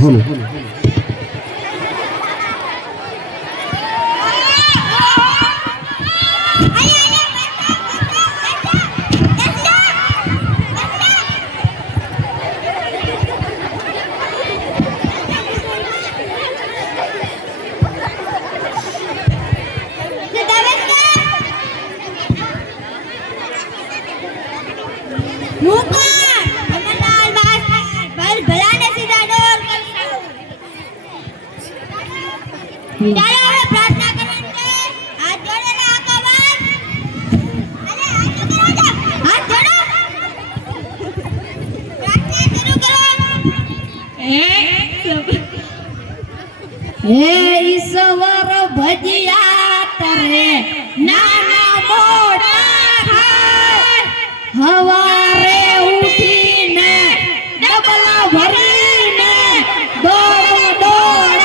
બોલો ઈશ્વર ભજિયા તરે નાના મોટા થાય હવારે ઉઠીને ડબલા ભરીને દોડ થાય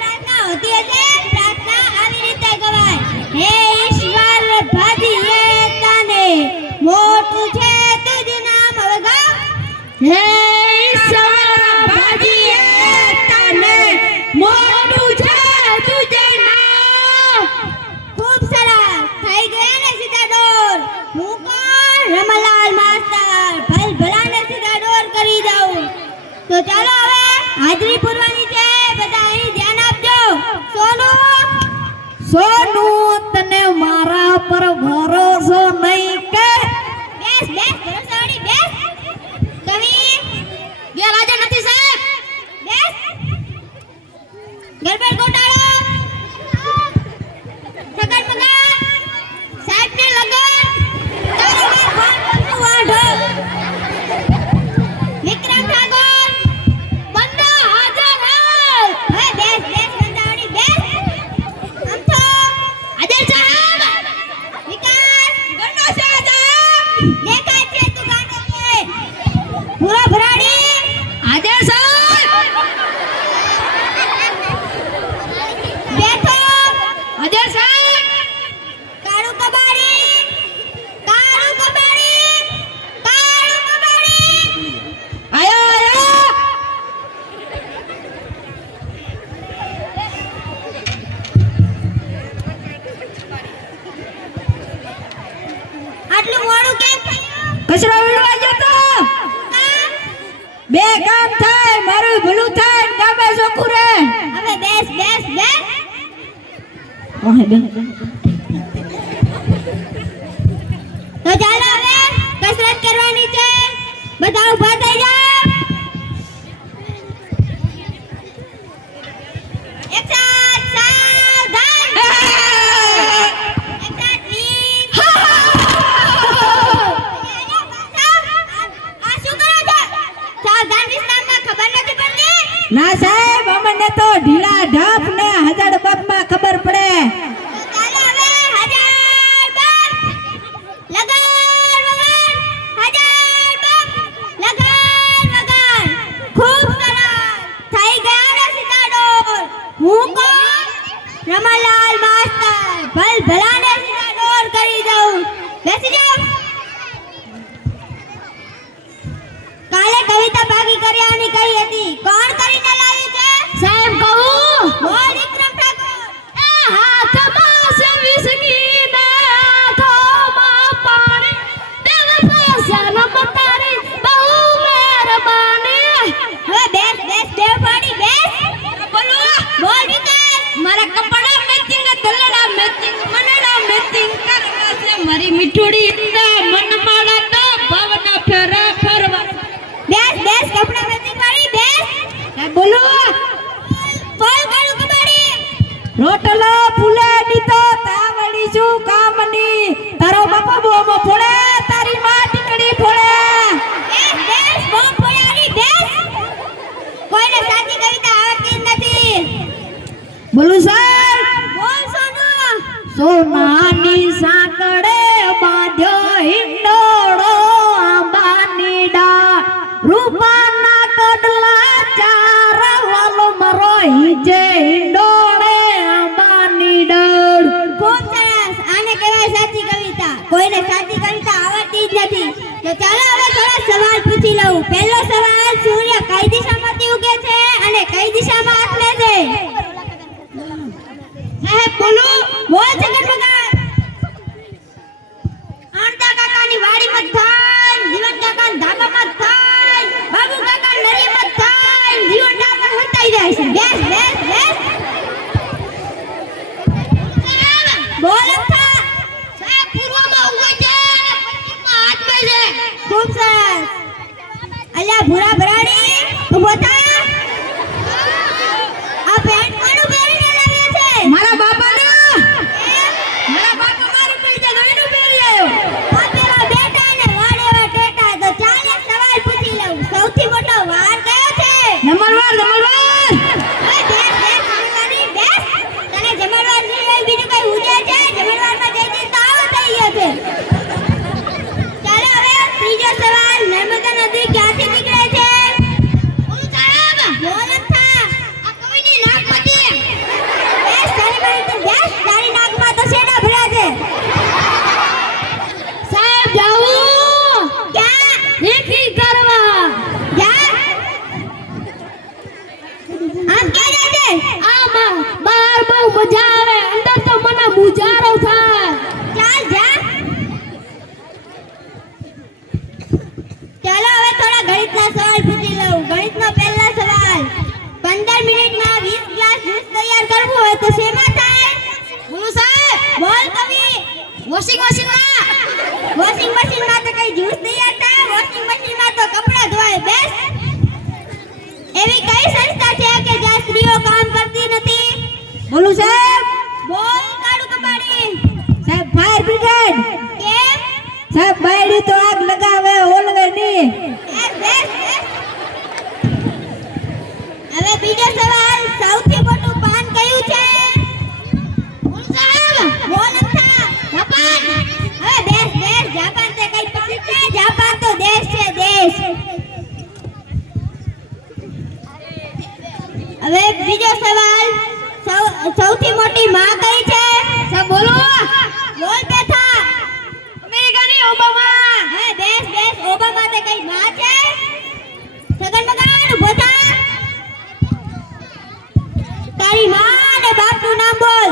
પ્રાર્થના હોતી હશે પ્રાર્થના આવી રીતે ગવાય હે ઈશ્વર ભજિયે તને મોટું છે તુજ નામ વગા હે તો ચાલો હવે હાજરી પૂરવાની છે બધા અહીં ધ્યાન આપજો સોનુ તને મારા પર ભરોસો નહીં કે બેસ ભરોસાવાળી બેસ કવિ બે રાજા નથી સાહેબ બેસ ગરબડ ગોટાળો સગન મગન સાહેબ ને લગન તારો ફોન વાઢો વિક્રમ ઠાકોર કચરો વીણવા જતો બે કામ થાય મારું ભલું થાય ગામે ચોખ્ખું રહે હવે બેસ ઓહે બે તો ચાલો હવે કસરત કરવાની છે બધા ઊભા થઈ જાઓ એક સાથ સાવધાન ના સાહેબ અમને તો ઢીલા ઢાપ ને હજાર બાપ માં ખબર પડે ચાલો હવે હજાર બાપ લગાડ વગર હજાર બાપ લગાડ વગર ખૂબ સરસ થઈ ગયા ને સીતાડોર હું કોણ રમાલાલ માસ્ટર ભલાને સીતાડોર કરી દઉં બેસી જાઓ કાલે કવિતા ભાગી કર્યાની કહી હતી કોણ કરીને લાવી છે સાહેબ કહું બોલ વિક્રમ ઠાકોર એ હાથમાં છે વિસકી ને આંખોમાં પાણી દિલ સે સનમ તારી બહુ મહેરબાની હવે બેસ દેવ પાડી બેસ બોલો બોલ વિકાસ મારા કપડા મેચિંગ દલડા મેચિંગ મનડા મેચિંગ કરવા છે મારી મીઠોડી ઇંદા મન માડા તો ભવના ફેરા ફરવા બેસ કપડા મેચિંગ કરી બેસ બોલો ફોલ કાળું કબાડી રોટલો ફૂલે દીતો તાવડી શું કામની તારો બાપા બોમો ફોડે તારી માં ટીકડી ફોડે બેસ બોમ ફોડ્યાની બેસ કોઈને સાચી કવિતા આવડતી નથી બોલું સર બોલ સોનાની સાંકળે બાંધ્યો હિંડોળો આંબાની ડાળ રૂપાના કડલા ચાર વાલો મરો હિજે હિંડોળે આંબાની ડાળ ખૂબ સરસ આને કહેવાય સાચી કવિતા કોઈને સાચી કવિતા આવડતી જ નથી તો ચાલો હવે થોડા સવાલ પૂછો પૂછી લઉં. પહેલો સવાલ, સૂર્ય કઈ દિશામાંથી ઉગે છે અને કઈ દિશામાં આથમે છે? સાહેબ બોલો. બોલ જગત ભગત. આણતા કાકાની વાડીમાં થાય, જીવન કાકાના ધાબામાં થાય, બાબુ કાકાના નળિયામાં થાય, જીવન કાકા હંતાઈ જાય છે. બેસ બેસ બેસ. બોલ અમથા. સાહેબ પૂર્વમાં ઉગે છે, પશ્ચિમમાં આથમે છે. ખૂબ સરસ. અલ્યા ભૂરા ભરાડી ઊભો થા. આ પેન્ટ કોનું પહેરીને લાવ્યો છે? મારા બાપાના. મારા બાપા મારી પૈસા ગણીને પહેરી આવ્યો. આ પેલા બેટા ને વાળ એવા ટેટા. તો ચાલ એક સવાલ પૂછી લઉં. સૌથી મોટો વાર કયો છે? નંબર 1. ઓય બેસ બેસ જમણવારી બેસ. તને જમણવાર સિવાય બીજું કઈ ઉજે છે? જમણવારમાં જઈ જઈ તો આવો થઈ ગયો છે. ચાલો હવે ત્રીજો સવાલ. નર્મદા નદી ક્યાંથી નીકળે છે? બોલ સાહેબ. બોલ અમથા. આ કવિની નાકમાંથી. બેસ તારી મારી તું બેસ. તારી નાકમાં તો શેના ભર્યા છે? સાહેબ જાવું. ક્યાં? રેખી કરવા. જા. આમ ક્યાં જાય છે? આમાં બહાર બહુ મજા આવે, અંદર તો મને મુજારો થાય. ચાલ જા. ચાલો હવે થોડા ગણિતના સવાલ પૂછી લઉં. ગણિતનો પહેલો સવાલ. 15 મિનિટમાં 20 ગ્લાસ જ્યુસ તૈયાર કરવું હોય તો શેમાં થાય? બોલો સાહેબ. બોલ કવિ. વોશિંગ મશીનમાં. વોશિંગ મશીનમાં તો કઈ જ્યુસ તૈયાર થાય? વોશિંગ મશીનમાં તો કપડાં ધોવાય. બેસ. એવી કઈ સંસ્થા છે કે જ્યાં સ્ત્રીઓ કામ કરતી નથી? બોલો સાહેબ. બોલ કાળુ કપાડી. સાહેબ ફાયર બ્રિગેડ. કેમ? સાહેબ બાયડી તો આગ લગાવે, ઓલવે નહીં. બેસ બેસ બેસ. હવે બીજો સવાલ. સૌથી મોટું પાન કયું છે? બોલ સાહેબ. બોલ અમથા. જાપાન. હવે બેસ બેસ. જાપાન તે કઈ પાન છે? જાપાન તો દેશ છે, દેશ. હવે બીજો સવાલ. સૌથી મોટી માં કઈ છે? સાહેબ બોલો. બોલ બેઠા. અમેરિકાની ઓબામા. હવે બેસ બેસ. ઓબામા તે કઈ માં છે? સગન મગાન ઉભો થા. તારી માં અને બાપનું નામ બોલ.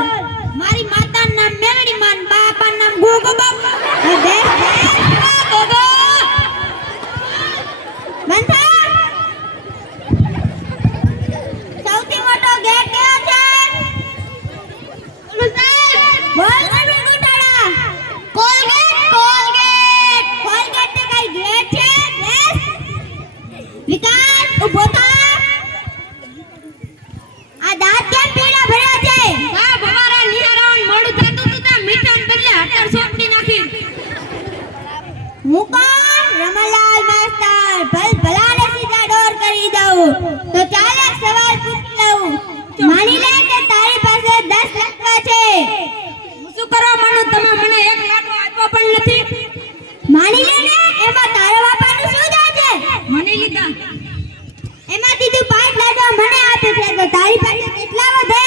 મારી માતાનું નામ મેલડી માન, બાપાનું નામ ગોગો બાપા. હવે બેસ બેસ. ગોગો. બંધ થા. સૌથી મોટો ગેટ કયો છે? બોલો સાહેબ. બોલ ગણું ઘોટાળા. કોલગેટ. કોલગેટ. કોલગેટ તે કઈ ગેટ છે? બેસ. વિકાસ ઉભો થા. આ દાંત કેમ પીળા ભર્યા છે? સાહેબ અમારા નિહારાውን મોડું થતું હતું તો મીઠાને બદલે હટર સોપડી નાખી. હું કોણ? રમણલાલ માસ્ટર. ભલાને સીધા ડોર કરી દઉં. તો ચાલ એક સવાલ પૂછી લઉં. માની લે કે તારી પાસે 10 લાડવા છે. હું શું કરવા માંડું? તમે મને એક લાડવો આપ્યો પણ નથી. માની લે ને એમાં તારા બાપાનું શું જાય છે? મને લીધા. એમાંથી તું 5 લાડવા મને આપે છે તો તારી પાસે કેટલા વધે?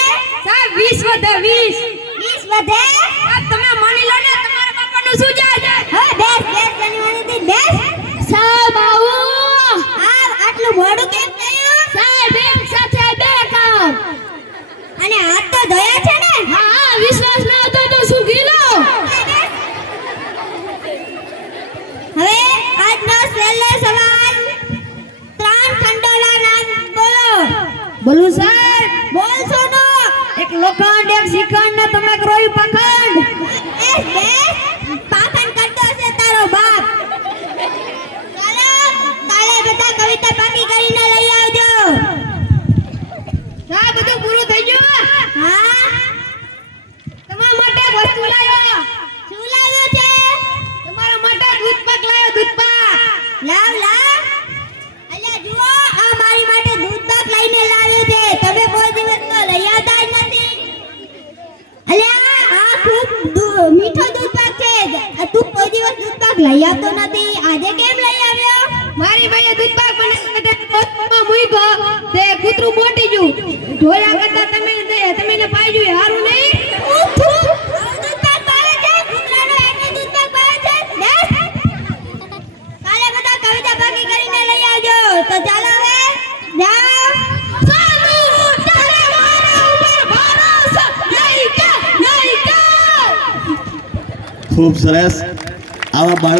સાહેબ 20 વધે 20. 20 વધે. સાહેબ તમે માની લો ને તમારા બાપાનું શું જાય છે? હવે બેસ બેસ જનવાનીથી બેસ. સાહેબ આવો. આટલું મોડું કેમ થયું? સાહેબ એક સાથે બે કામ. અને હાથ તો ધોયા છે ને? હા વિશ્વાસ ન હતો તો શું ગીલો. હવે આજનો છેલ્લો સવાલ. 3 ખંડોના નામ બોલો. બોલું સાહેબ. બોલ સોનો. એક લોખંડ, એક શ્રીખંડ ને તમે રોઈ પાખંડ. બેસ બેસ. પાખંડ કરતો છે તારો બાપ. ચાલો કાલે બધા કવિતા પાકી કરીને લઈ આવજો. સાહેબ બધું પૂરું થઈ ગયું. હા તમારા માટે એક વસ્તુ લાવ્યો. શું લાવ્યો છે? તમારા માટે દૂધ પાક લાવ્યો. દૂધ પાક. લાવ લાવ. અલ્યા જુઓ આ મારી માટે દૂધ પાક લઈને લાવ્યો છે. તમે કોઈ દિવસ તો લઈ આવતા જ નથી. અલ્યા આ ખૂબ મીઠો દૂધ પાક છે. તું કોઈ દિવસ દૂધ પાક લઈ આવતો નથી. આજે કેમ લઈ આવ્યો? મારી ભાઈએ દૂધ પાક મને દૂધમાં મૂક્યો તે કૂતરું મોટી ગયું. જોયા કરતા તમે ને પાઈ ગયું હારું નહીં. દૂધ પાક ભાવે છે? કૂતરાનો એટલો દૂધ પાક ભાવે છે? બેસ. કાલે બધા કવિતા પાકી કરીને ખૂબ સરસ. આવા બાળકો